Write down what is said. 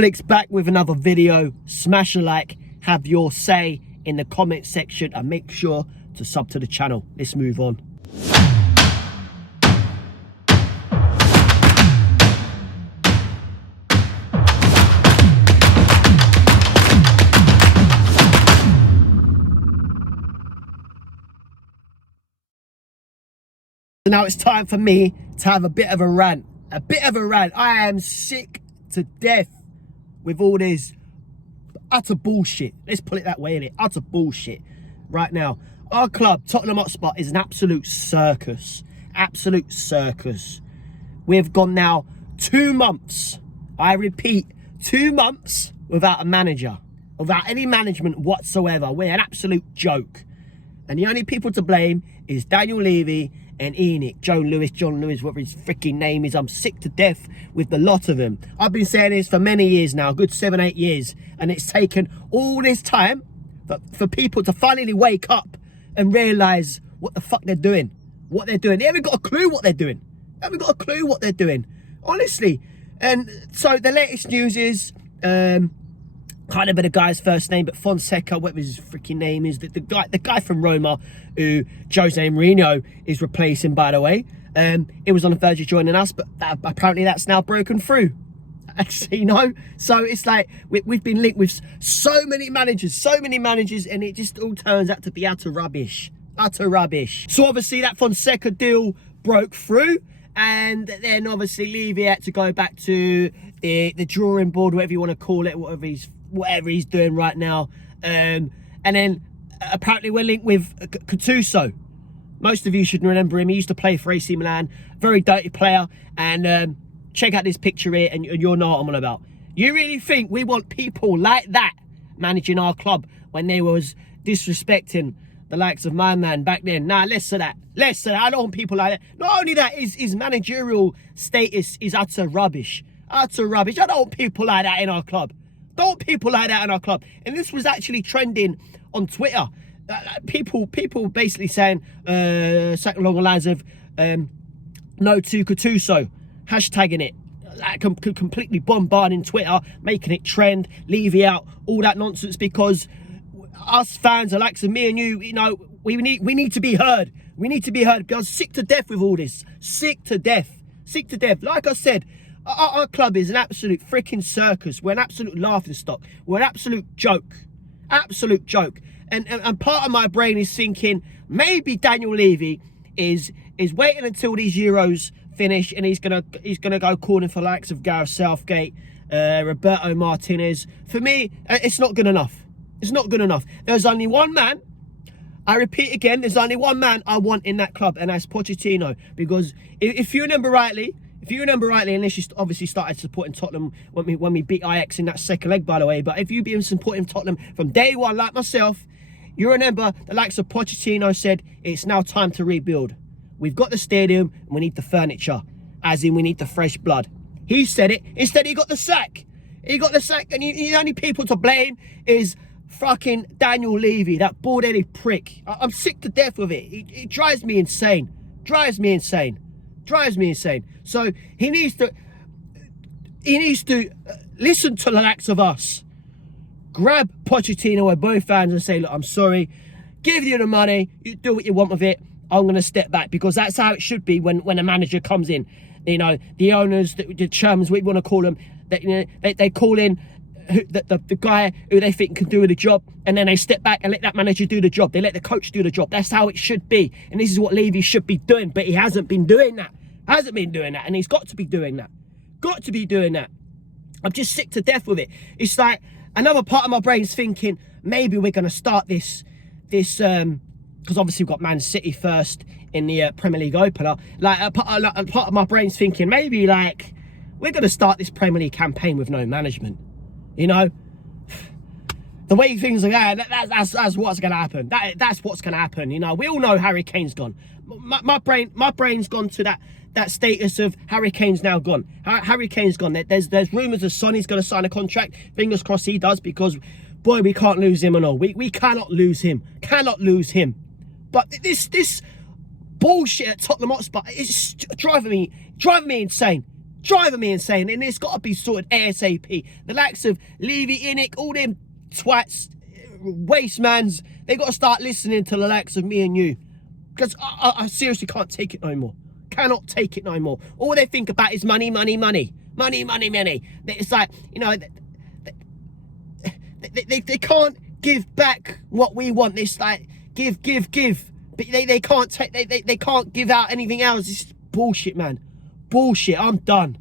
Flicks back with another video. Smash a like, have your say in the comment section, and make sure to sub to the channel. Let's move on. Now it's time for me to have a bit of a rant. I am sick to death with all this utter bullshit. Let's put it that way, innit? Utter bullshit. Right now, our club, Tottenham Hotspur, is an absolute circus. Absolute circus. We've gone now 2 months. I repeat, 2 months without a manager. Without any management whatsoever. We're an absolute joke. And the only people to blame is Daniel Levy and John Lewis, whatever his freaking name is. I'm sick to death with the lot of them. I've been saying this for many years now, a good 7-8 years, and it's taken all this time for people to finally wake up and realise what the fuck they're doing. What they're doing. They haven't got a clue what they're doing. They haven't got a clue what they're doing. Honestly. And so the latest news is, can't remember the guy's first name, but Fonseca, whatever his freaking name is, the guy from Roma, who Jose Mourinho is replacing, by the way. It was on the verge of joining us, but apparently that's now broken through. Actually, you know, so it's like we've been linked with so many managers, and it just all turns out to be utter rubbish. So obviously that Fonseca deal broke through, and then obviously Levy had to go back to the drawing board, whatever you want to call it, whatever he's doing right now. And then apparently we're linked with Gattuso. Most of you should remember him. He used to play for AC Milan, very dirty player. And check out this picture here, and you'll know what I'm on about. You really think we want people like that managing our club when they was disrespecting the likes of my man back then? Nah, less of that. I don't want people like that. Not only that, his managerial status is utter rubbish. I don't want people like that in our club. And this was actually trending on Twitter. People basically saying something along the lines of no to Gattuso, hashtagging it, like completely bombarding Twitter, making it trend, Levy out, all that nonsense, because us fans, the likes of me and you know, we need to be heard. We need to be heard, because I'm sick to death with all this. Sick to death. Like I said, our club is an absolute freaking circus. We're an absolute laughing stock. We're an absolute joke. And part of my brain is thinking maybe Daniel Levy is waiting until these Euros finish, and he's gonna go calling for likes of Gareth Southgate, Roberto Martinez. For me, it's not good enough. There's only one man. I repeat again, there's only one man I want in that club, and that's Pochettino. Because if you remember rightly, unless you obviously started supporting Tottenham when we beat Ajax in that second leg, by the way, but if you've been supporting Tottenham from day one, like myself, you remember the likes of Pochettino said, it's now time to rebuild. We've got the stadium, and we need the furniture, as in we need the fresh blood. He said it. Instead, he got the sack. And the only people to blame is fucking Daniel Levy, that bald-headed prick. I'm sick to death with it. It drives me insane. So he needs to listen to the likes of us. Grab Pochettino and both fans and say, look, I'm sorry, give you the money, you do what you want with it, I'm going to step back, because that's how it should be when a manager comes in. You know, the owners, the chairmans, what you want to call them, that, you know, they call in the guy who they think can do the job, and then they step back and let that manager do the job. They let the coach do the job. That's how it should be. And this is what Levy should be doing, but he hasn't been doing that. And he's got to be doing that. I'm just sick to death with it. It's like another part of my brain's thinking maybe we're going to start this because obviously we've got Man City first in the Premier League opener. Like a part of my brain's thinking maybe like we're going to start this Premier League campaign with no management. You know, the way things are going, that's what's going to happen. That's what's going to happen. You know, we all know Harry Kane's gone. My brain's gone to that status of Harry Kane's now gone. Harry Kane's gone. There's rumours of Sonny's going to sign a contract. Fingers crossed he does, because boy, we can't lose him and all. We cannot lose him. But this bullshit at Tottenham Hotspur is driving me insane. Driving me insane, and it's got to be sorted ASAP. The likes of Levy, Inick, all them twats, wastemans, they got to start listening to the likes of me and you. Because I seriously can't take it no more. Cannot take it no more. All they think about is money, money, money. Money, money, money. It's like, you know, they can't give back what we want. It's like, give. But they can't take, they can't give out anything else. It's bullshit, man. Bullshit. I'm done.